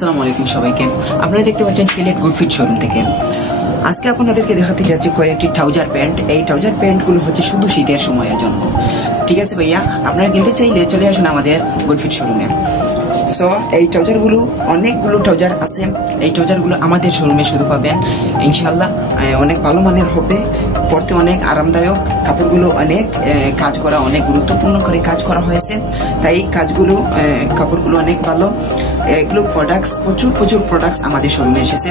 আসসালামু আলাইকুম সবাইকে। আপনারা দেখতে পাচ্ছেন সিলেট গুড ফিট শোরুম থেকে। আজকে আপনাদেরকে দেখাতে যাচ্ছি কয়েকটি ট্রাউজার প্যান্ট। এই ট্রাউজার প্যান্টগুলো হচ্ছে শুধু শীতের সময়ের জন্য। ঠিক আছে ভাইয়া, আপনারা কিনতে চাইলে চলে আসুন আমাদের গুড ফিট শোরুমে। সো এই ট্রাউজারগুলো অনেকগুলো ট্রাউজার আছে। এই ট্রাউজারগুলো আমাদের শোরুমে শুধু পাবেন ইনশাল্লাহ। অনেক ভালো মানের হবে, পরতে অনেক আরামদায়ক। কাপড়গুলো অনেক কাজ করা, অনেক গুরুত্বপূর্ণ করে কাজ করা হয়েছে, তাই এই কাজগুলো কাপড়গুলো অনেক ভালো। এগুলো প্রোডাক্টস প্রচুর প্রোডাক্টস আমাদের শোরুমে এসেছে।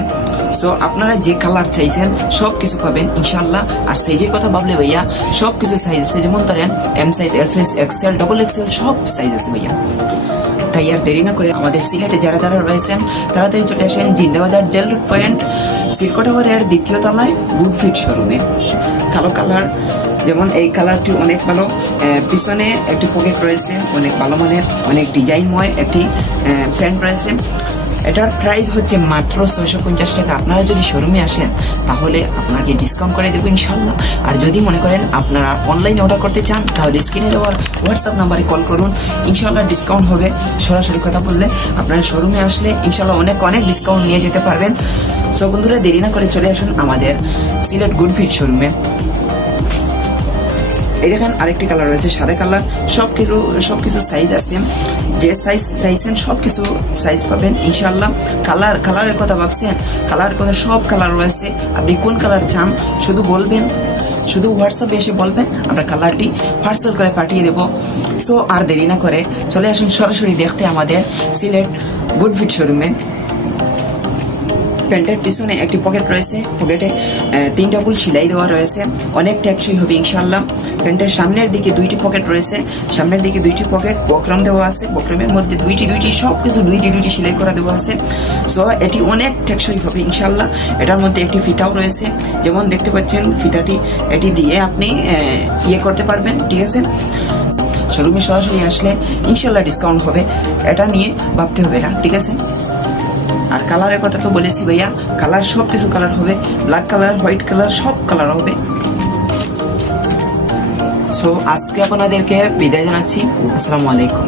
সো আপনারা যে কালার চাইছেন সব কিছু পাবেন ইনশাল্লাহ। আর সাইজের কথা ভাবলে ভাইয়া সব কিছু সাইজ আছে, যেমন ধরেন M size, L size, XL, double XL সব সাইজ আছে ভাইয়া। তাই আর দেরি না করে আমাদের সিলেটে যারা রয়েছেন তাড়াতাড়ি চলে আসেন জিন্দাবাজার জেল রোড পয়েন্ট সিল্কো টাওয়ারের দ্বিতীয় তলায় গুড ফিট শোরুমে। কালো কালার, যেমন এই কালারটি অনেক ভালো। পিছনে একটি পকেট রয়েছে, অনেক ভালো মানের, অনেক ডিজাইনময় একটি প্যান্ট রয়েছে। এটার প্রাইস হচ্ছে মাত্র 650 টাকা। আপনারা যদি শোরুমে আসেন তাহলে আপনাকে ডিসকাউন্ট করে দেবো ইনশাল্লাহ। আর যদি মনে করেন আপনারা অনলাইনে অর্ডার করতে চান তাহলে স্ক্রিনে দেওয়ার হোয়াটসঅ্যাপ নাম্বারে কল করুন, ইনশাল্লাহ ডিসকাউন্ট হবে। সরাসরি কথা বললে আপনারা শোরুমে আসলে ইনশাল্লাহ অনেক ডিসকাউন্ট নিয়ে যেতে পারবেন। সো বন্ধুরা, দেরি না করে চলে আসুন আমাদের সিলেট গুড ফিট শোরুমে। এই দেখেন আরেকটি কালার রয়েছে, সাদা কালার। সবকিছু সাইজ আছে, যে সাইজ চাইছেন সবকিছু সাইজ পাবেন ইনশাল্লাহ। কালারের কথা ভাবছেন, কালার কথা সব কালার রয়েছে। আপনি কোন কালার চান শুধু বলবেন, শুধু হোয়াটসঅ্যাপে এসে বলবেন, আমরা কালারটি পার্সেল করে পাঠিয়ে দেবো। সো আর দেরি না করে চলে আসুন সরাসরি দেখতে আমাদের সিলেট গুড ফিট শোরুমে। প্যান্টের পিছনে একটি পকেট রয়েছে, পকেটে 3টা ফুল সেলাই দেওয়া রয়েছে, অনেক টেকসই হবে ইনশাল্লাহ। প্যান্টের সামনের দিকে 2টি পকেট রয়েছে, সামনের দিকে 2টি পকেট, বক্রম দেওয়া আছে, বক্রমের মধ্যে দুইটি সবকিছু দুইটি সেলাই করা দেওয়া আছে। সো এটি অনেক টেকসই হবে ইনশাল্লাহ। এটার মধ্যে একটি ফিতাও রয়েছে, যেমন দেখতে পাচ্ছেন ফিতাটি, এটি দিয়ে আপনি করতে পারবেন। ঠিক আছে, শোরুমে সরাসরি আসলে ইনশাল্লাহ ডিসকাউন্ট হবে, এটা নিয়ে ভাবতে হবে না। ঠিক আছে, আর কালারের কথা তো বলেছি ভাইয়া, কালার সব কিছু কালার হবে, ব্ল্যাক কালার, হোয়াইট কালার, সব কালার হবে। সো আজকে আপনাদেরকে বিদায় জানাচ্ছি। আসসালামু আলাইকুম।